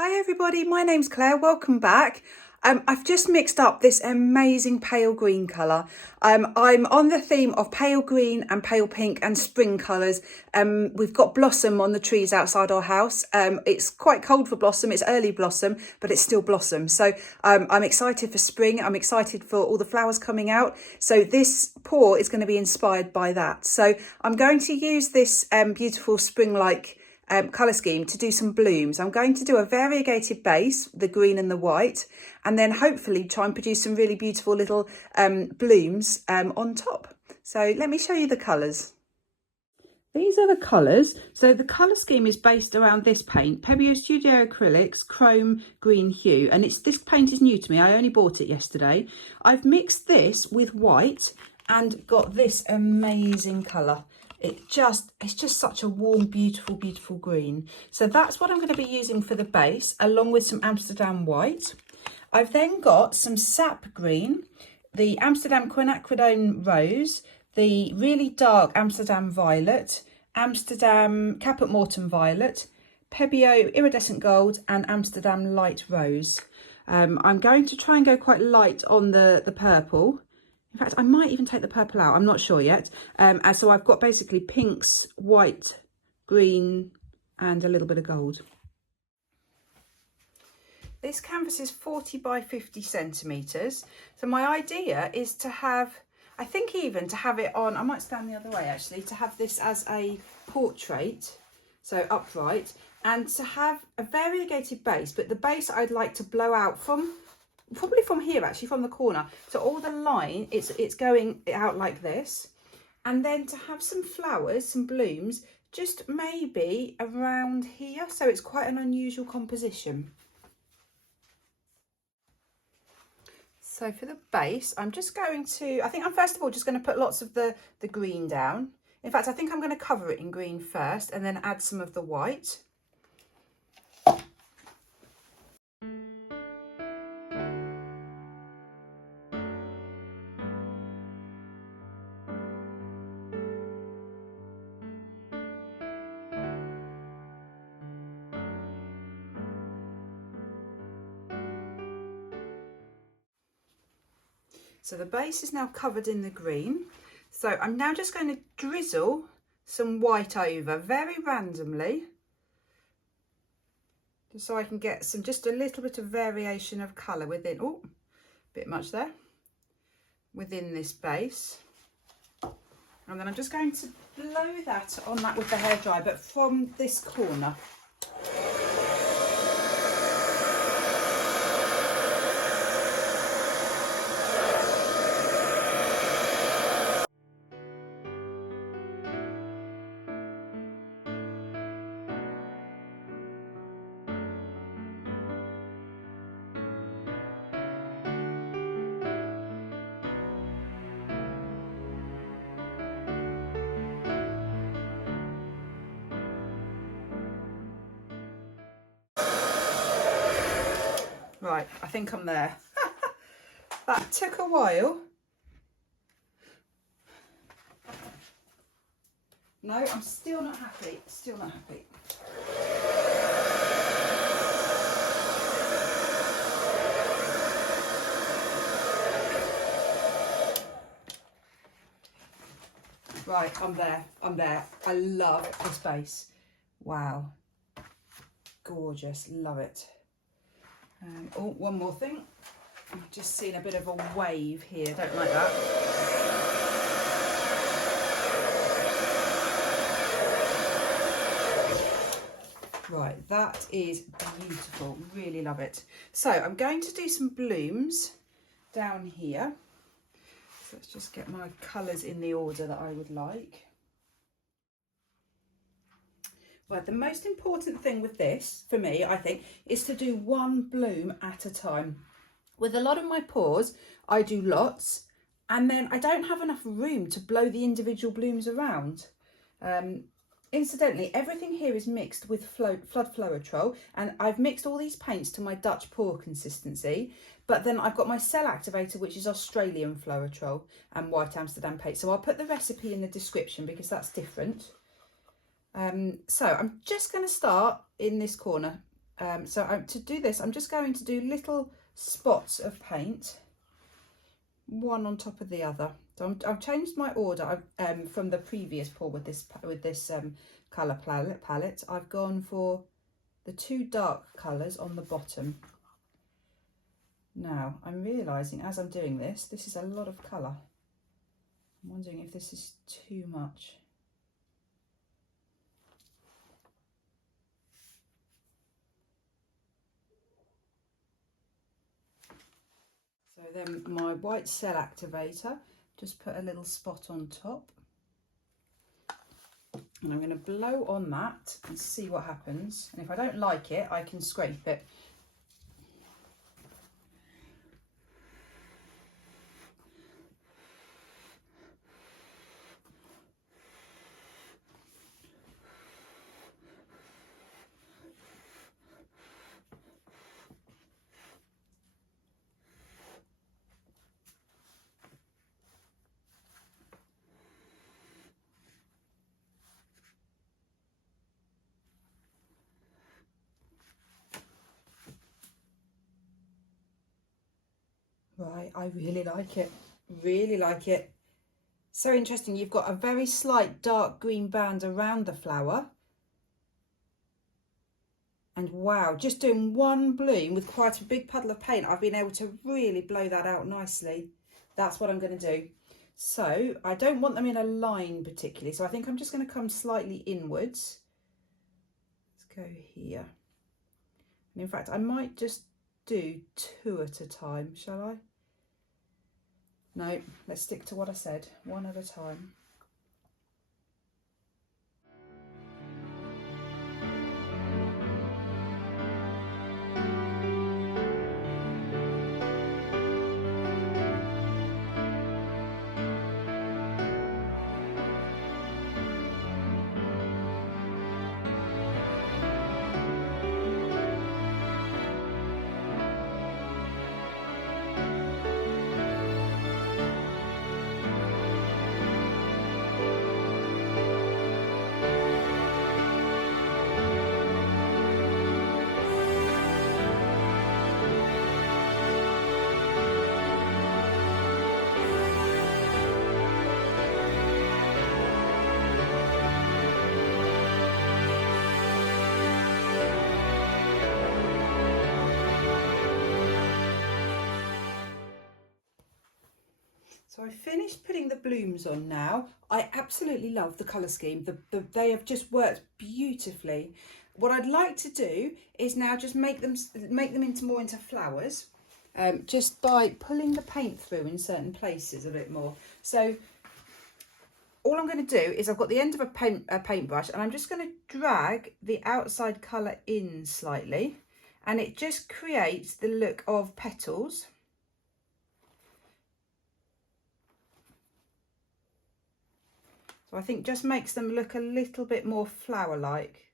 Hi everybody, my name's Claire, welcome back. I've just mixed up this amazing pale green colour. I'm on the theme of pale green and pale pink and spring colours. We've got blossom on the trees outside our house. It's quite cold for blossom, it's early blossom, but it's still blossom. So I'm excited for spring, I'm excited for all the flowers coming out. So this pour is going to be inspired by that. So I'm going to use this beautiful spring-like colour scheme to do some blooms. I'm going to do a variegated base, the green and the white, and then hopefully try and produce some really beautiful little blooms on top. So let me show you the colours. These are the colours. So the colour scheme is based around this paint, Pebeo Studio Acrylics Chrome Green Hue, and this paint is new to me. I only bought it yesterday. I've mixed this with white and got this amazing colour. It's just such a warm, beautiful green. So that's what I'm going to be using for the base, along with some Amsterdam white. I've then got some sap green, the Amsterdam quinacridone rose, the really dark Amsterdam violet, Amsterdam Caput Mortem violet, Pebeo iridescent gold, and Amsterdam light rose. I'm going to try and go quite light on the purple. In fact, I might even take the purple out. I'm not sure yet. And so I've got basically pinks, white, green, and a little bit of gold. This canvas is 40 by 50 centimetres. So my idea is to have, I think even to have it on, I might stand the other way actually, to have this as a portrait, so upright, and to have a variegated base, but the base I'd like to blow out from, probably from here actually, from the corner, so all the line it's going out like this, and then to have some flowers, some blooms, just maybe around here, so it's quite an unusual composition. So for the base, I'm just going to, I think I'm first of all just going to put lots of the green down. In fact, I think I'm going to cover it in green first and then add some of the white. So the base is now covered in the green. So I'm now just going to drizzle some white over very randomly, just so I can get some, just a little bit of variation of colour within, oh, a bit much there, within this base. And then I'm just going to blow that on that with the hairdryer, but from this corner. Right, I think I'm there. That took a while. No, I'm still not happy, still not happy. Right, I'm there. I love this base. Wow, gorgeous, love it. Oh, one more thing. I've just seen a bit of a wave here, don't like that. Right, that is beautiful, really love it. So I'm going to do some blooms down here. So let's just get my colours in the order that I would like. Well, the most important thing with this, for me, I think, is to do one bloom at a time. With a lot of my pours, I do lots, and then I don't have enough room to blow the individual blooms around. Incidentally, everything here is mixed with flood floetrol, and I've mixed all these paints to my Dutch pour consistency, but then I've got my cell activator, which is Australian floetrol, and white Amsterdam paint. So I'll put the recipe in the description because that's different. So I'm just going to start in this corner To do this, I'm just going to do little spots of paint, one on top of the other. So I've changed my order from the previous pour with this colour palette. I've gone for the two dark colours on the bottom. Now I'm realising as I'm doing this, this is a lot of colour. I'm wondering if this is too much. So then my white cell activator, just put a little spot on top. And I'm going to blow on that and see what happens. And if I don't like it, I can scrape it. Right, I really like it, really like it. So interesting, you've got a very slight dark green band around the flower. And wow, just doing one bloom with quite a big puddle of paint, I've been able to really blow that out nicely. That's what I'm going to do. So I don't want them in a line particularly, so I think I'm just going to come slightly inwards. Let's go here. And in fact, I might just do two at a time, shall I? No, let's stick to what I said, one at a time. So I finished putting the blooms on now. I absolutely love the colour scheme. They have just worked beautifully. What I'd like to do is now just make them into flowers, just by pulling the paint through in certain places a bit more. So all I'm going to do is I've got the end of a paintbrush and I'm just going to drag the outside colour in slightly, and it just creates the look of petals. So I think just makes them look a little bit more flower-like.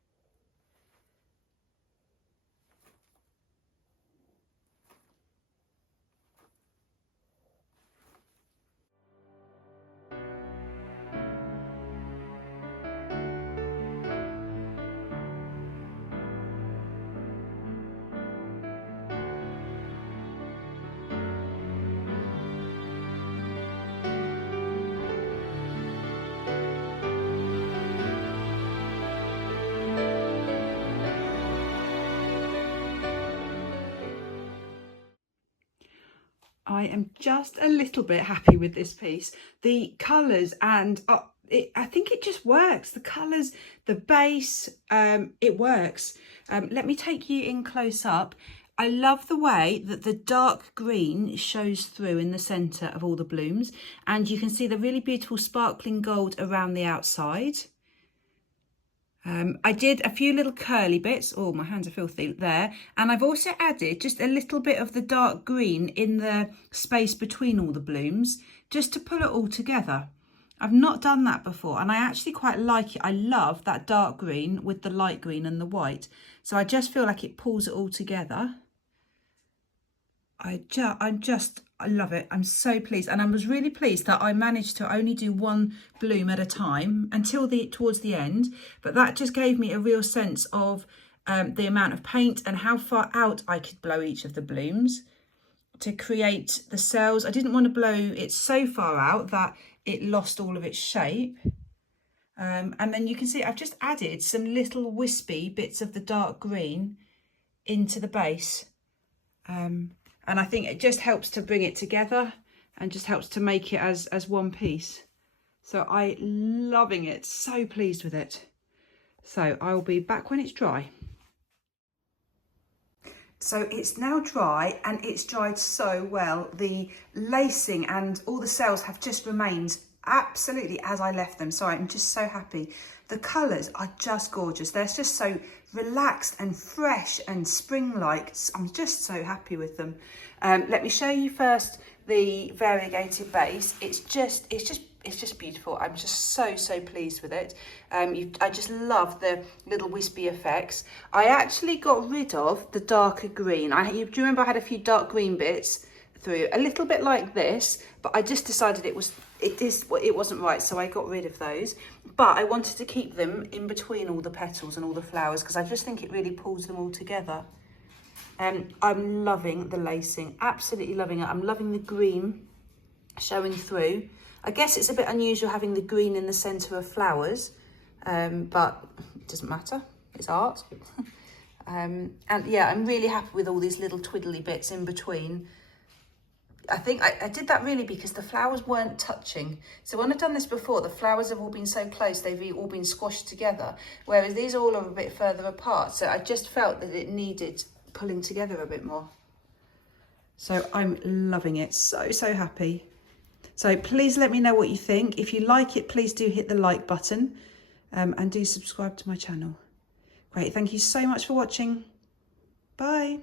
I am just a little bit happy with this piece. The colours and I think it just works. The colours, the base, it works. Let me take you in close up. I love the way that the dark green shows through in the centre of all the blooms, and you can see the really beautiful sparkling gold around the outside. I did a few little curly bits. Oh, my hands are filthy there. And I've also added just a little bit of the dark green in the space between all the blooms, just to pull it all together. I've not done that before, and I actually quite like it. I love that dark green with the light green and the white. So I just feel like it pulls it all together. I love it. I'm so pleased, and I was really pleased that I managed to only do one bloom at a time until towards the end, but that just gave me a real sense of the amount of paint and how far out I could blow each of the blooms to create the cells. I didn't want to blow it so far out that it lost all of its shape. And then you can see I've just added some little wispy bits of the dark green into the base. And I think it just helps to bring it together and just helps to make it as one piece. So I'm loving it, so pleased with it. So I will be back when it's dry. So it's now dry and it's dried so well. The lacing and all the cells have just remained absolutely as I left them. So I'm just so happy. The colours are just gorgeous. They're just so relaxed and fresh and spring-like. I'm just so happy with them. Let me show you first the variegated base. It's just beautiful. I'm just so pleased with it. I just love the little wispy effects. I actually got rid of the darker green. Do you remember I had a few dark green bits through, a little bit like this, but I just decided it wasn't right, so I got rid of those. But I wanted to keep them in between all the petals and all the flowers because I just think it really pulls them all together. I'm loving the lacing, absolutely loving it. I'm loving the green showing through. I guess it's a bit unusual having the green in the centre of flowers, but it doesn't matter, it's art. And yeah, I'm really happy with all these little twiddly bits in between. I think I did that really because the flowers weren't touching. So when I've done this before, the flowers have all been so close, they've all been squashed together, whereas these all are a bit further apart. So I just felt that it needed pulling together a bit more. So I'm loving it, so happy. So please let me know what you think. If you like it, please do hit the like button and do subscribe to my channel. Great, thank you so much for watching. Bye.